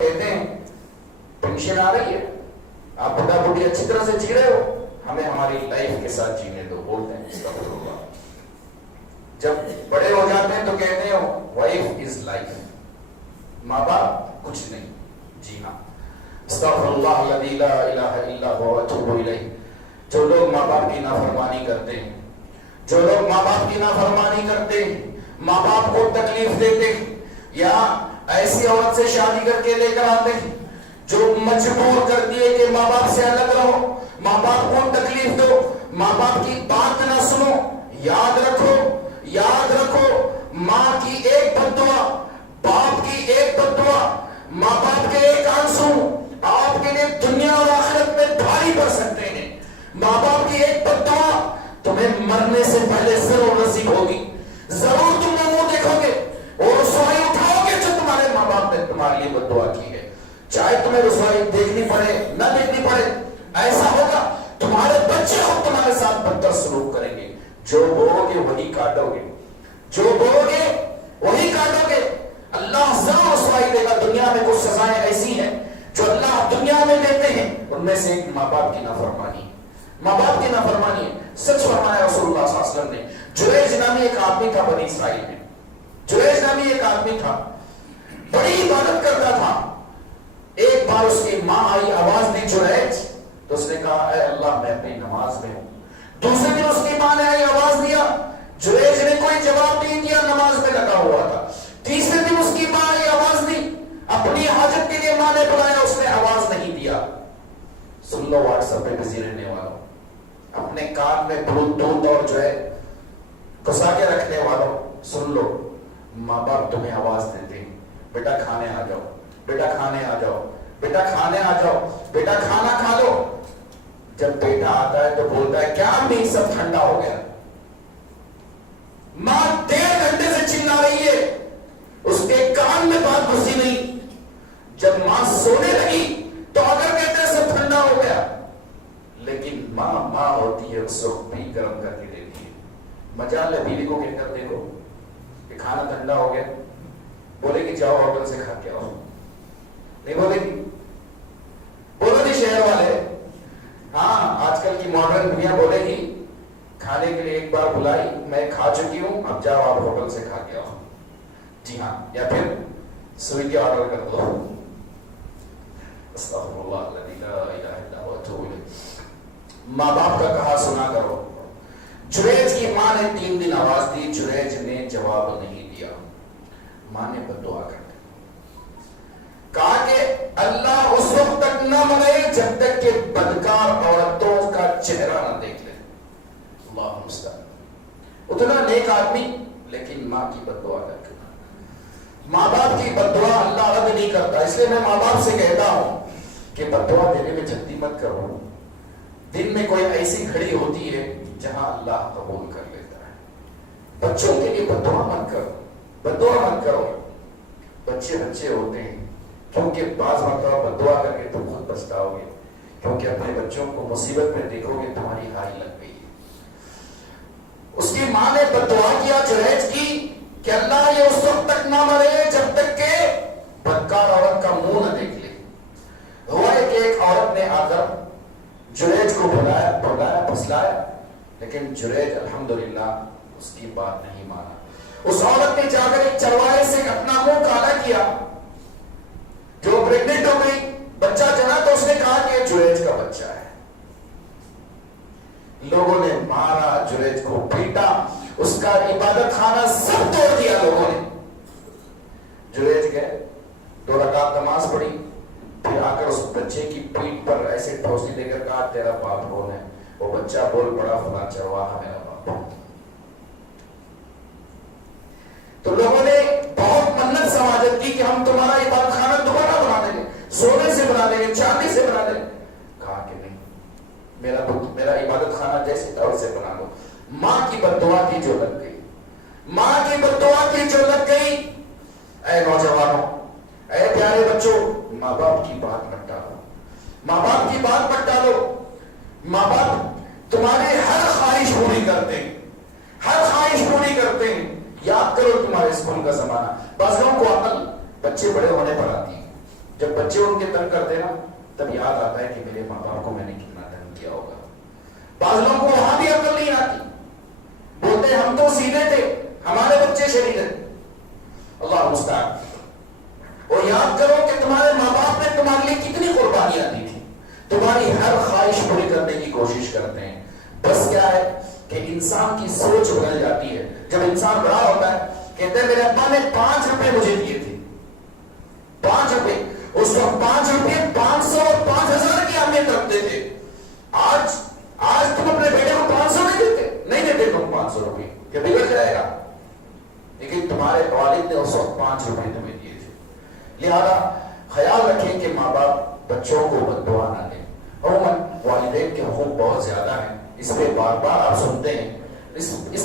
کہتے ہیں پینشن آ رہی ہے, آپ بڑھا بڑھی اچھی طرح سے جی رہے ہو, ہمیں ہماری لائف کے ساتھ جینے دو. بولتے ہیں استغفر اللہ. جب بڑے ہو جاتے ہیں تو کہتے ہیں وائف از لائف, ماں باپ کچھ نہیں. جی ہاں, استغفر اللہ الذی لا الہ الا هو واتوب الیہ. جو لوگ ماں باپ کی نافرمانی کرتے ہیں, جو لوگ ماں باپ کی نافرمانی کرتے ہیں, ماں باپ کو تکلیف دیتے ہیں, یا ایسی عورت سے شادی کر کے لے کر آتے ہیں جو مجبور کرتی ہے کہ ماں باپ سے الگ رہو, ماں باپ کو تکلیف دو, ماں باپ کی بات نہ سنو, یاد رکھو, یاد رکھو, ماں کی ایک بد دعا, باپ کی ایک بد دعا, ماں باپ کے ایک آنسو آپ کے لیے دنیا اور آخرت میں بھاری پڑ سکتے ہیں. ماں باپ کی ایک بد دعا تمہیں مرنے سے پہلے ضرور نصیب ہوگی, ضرور تم نے منہ دیکھو گے اور رسوائی اٹھاؤ گے جو تمہارے ماں باپ نے تمہارے لیے بد دعا کی ہے. چاہے تمہیں رسوائی دیکھنی پڑے نہ دیکھنی پڑے, ایسا ہوگا تمہارے بچے خود تمہارے ساتھ بدتر سلوک کریں گے. جو بولو گے وہی کاٹو گے, جو بولو گے وہی کاٹو گے. اللہ ضرور رسوائی دے گا. دنیا میں کچھ سزائیں ایسی ہیں جو اللہ دنیا میں دیتے ہیں, ان میں سے ایک ماں باپ کی نافرمانی, ماں باپ کی نافرمانی ہے. سچ فرمایا رسول اللہ صلی اللہ علیہ وسلم نے. جریج نامی ایک آدمی تھا بنی اسرائیل میں, جریج نامی ایک آدمی تھا, بڑی عبادت کرتا تھا. ایک بار اس کی ماں آئی, آواز دی جریج, تو اس نے کہا اے اللہ میں اپنی نماز میں ہوں. دوسرے دن اس کی ماں نے آئی, آواز دیا, جریج نے کوئی جواب نہیں دیا, نماز میں لگا ہوا تھا. تیسرے دن اس کی ماں آئی, آواز دی, اپنی حاجت کے لیے ماں نے بلایا, اس نے آواز نہیں دیا. سن لو واٹس ایپ پہ بزی رہنے والوں, اپنے کان میں بلوٹوتھ اور جو ہے گھسا کے رکھنے والوں, سن لو, ماں باپ تمہیں آواز دیتے ہیں, بیٹا کھانے آ جاؤ, بیٹا کھانے آ جاؤ, بیٹا کھانے آ جاؤ, بیٹا کھانا کھا لو. جب بیٹا آتا ہے تو بولتا ہے کیا امی سب ٹھنڈا ہو گیا. ماں 1.5 گھنٹے سے چلا رہی ہے, اس کے کان میں بات گھسی نہیں. جب ماں سونے لگی تو اگر کہتے ہیں سب ٹھنڈا ہو گیا, لیکن ماں ماں ہوتی ہے, اس وقت بھی گرم کر کے دیتی ہے. مجال ہے بیوی کو کہہ کر دیکھو کہ کھانا ٹھنڈا ہو گیا, بولے کہ جاؤ ہوٹل سے کھا کے آؤ, نہیں بولے گی, بولو نہیں شہر والے. ہاں آج کل کی ماڈرن دنیا بولے گی کھانے کے لیے ایک بار بلائی, میں کھا چکی ہوں, اب جاؤ آپ ہوٹل سے کھا کے آؤ. جی ہاں, یا پھر سویگی آرڈر کر دو. استغفر اللہ الذی لا الہ الا هو واتوب الیہ. ماں باپ کا کہا سنا کرو. جریج کی ماں نے 3 دن آواز دی, جریج نے جواب نہیں دیا. ماں نے بد دعا کر دی, کہا کہ اللہ اس وقت تک نہ مرے جب تک کہ بدکار عورتوں کا چہرہ نہ دیکھ لے. اللہ مستعان. اتنا نیک آدمی لیکن ماں کی بد دعا کر کے. ماں باپ کی بد دعا اللہ رد نہیں کرتا. اس لیے میں ماں باپ سے کہتا ہوں کہ بد دعا دینے میں جلدی مت کرو. دن میں کوئی ایسی گھڑی ہوتی ہے جہاں اللہ قبول کر لیتا ہے. بچوں کے لیے بد دعا مت کرو, بد دعا مت کرو. بچے بچے ہوتے ہیں, کیونکہ بعض مرتبہ بد دعا کر کے تم خود پچھتاؤ گے, کیونکہ اپنے بچوں کو مصیبت میں دیکھو گے تمہاری ہاری لگ گئی. اس کی ماں نے بد دعا کیا جریج کی کہ اللہ یہ اس وقت تک نہ مرے جب تک کہ بدکار عورت کا منہ نہ دیکھ لے. ہوا ہے کہ ایک عورت نے آ کر جریج کو بلایا پھسلایا, لیکن جریج الحمدللہ اس کی بات نہیں مانا. اس عورت نے جا کر ایک چرواہے سے اپنا منہ کالا کیا. جو پریگننٹ ہو گئی, بچہ جنا تو اس نے کہا کہ یہ جریج کا بچہ ہے. لوگوں نے مارا, جریج کو پیٹا, اس کا عبادت خانہ سب توڑ دیا لوگوں نے. جریج گئے, 2 رکعت نماز پڑھی, پھر آ کر اس بچے کی پیٹھ پر ایسے ٹھوسی دے کر کہا تیرا باپ کون ہے. وہ بچہ بول پڑا فلاں چرواہا میرا باپ. تو لوگوں نے بہت منت سماجت کی کہ ہم تمہارا عبادت خانہ دوبارہ بنا دیں گے, سونے سے بنا دیں گے, چاندی سے بنا دیں گے. کہا کہ نہیں, میرا عبادت خانہ جیسے تھا ویسے بنا دو. ماں کی بد دعا کی جو لگ گئی, ماں کی بد دعا کی جو لگ گئی. اے نوجوانوں, اے پیارے بچوں, ماں باپ کی بات مت ڈالو, ماں باپ کی بات مت ڈالو. ماں باپ تمہاری ہر خواہش پوری کرتے ہیں, ہر خواہش پوری کرتے ہیں. یاد کرو تمہارے اسکول کا زمانہ. بعض لوگوں کو عقل بچے بڑے ہونے پر آتی ہے. جب بچے ان کے تنگ کرتے نا تب یاد آتا ہے کہ میرے ماں باپ کو میں نے کتنا تنگ کیا ہوگا. بعض لوگوں کو وہاں بھی عقل نہیں آتی, بولتے ہم تو سیدھے تھے, ہمارے بچے شریر ہیں. اللہ مستعان. اور یاد کرو کہ تمہارے ماں باپ نے تمہارے لیے کتنی قربانیاں دی تھی, تمہاری ہر خواہش پوری کرنے کی کوشش کرتے ہیں. بس کیا ہے کہ انسان کی سوچ بدل جاتی ہے. جب انسان بڑا ہوتا ہے کہتے ہیں میرے ابا نے 5 روپے مجھے دیے تھے, 5 روپے. اس وقت 5 روپے 500 اور 5000 کی اہمیت رکھتے تھے. آج تم اپنے بیٹے کو 500 نہیں دیتے تم 500 روپے, کہ بگڑ جائے گا. لیکن تمہارے والد نے اس وقت 5 روپے تمہیں دیے تھے. لہذا خیال رکھیں کہ ماں باپ بچوں کو بد دعا نہ دیں. عموماً والدین کے حقوق بہت زیادہ ہیں, اس پہ بار بار آپ سنتے ہیں. اس